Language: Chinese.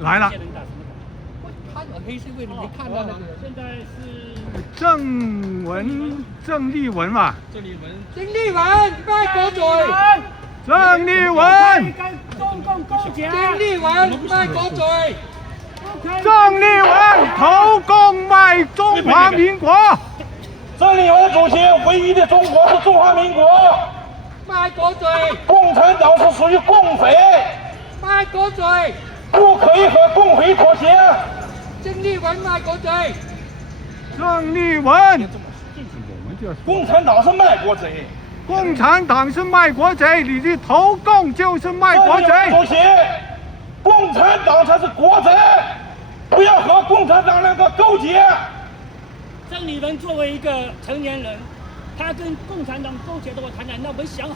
来了。看黑社会，你没看到那个？现在是郑丽文嘛。郑丽文卖狗嘴。郑丽文。跟中共勾结。郑丽文卖狗嘴。郑丽文投共卖中华民国。郑丽文主席唯一的中国是中华民国。卖狗嘴。共产党是属于共匪。卖狗嘴。不可以和共匪妥协。郑丽文卖狗嘴。郑丽文。共产党是卖国贼。共产党是卖国贼，你的投共就是卖国贼。主席，共产党才是国贼，不要和共产党两个勾结。郑丽文作为一个成年人，他跟共产党勾结的话，他难道没想好？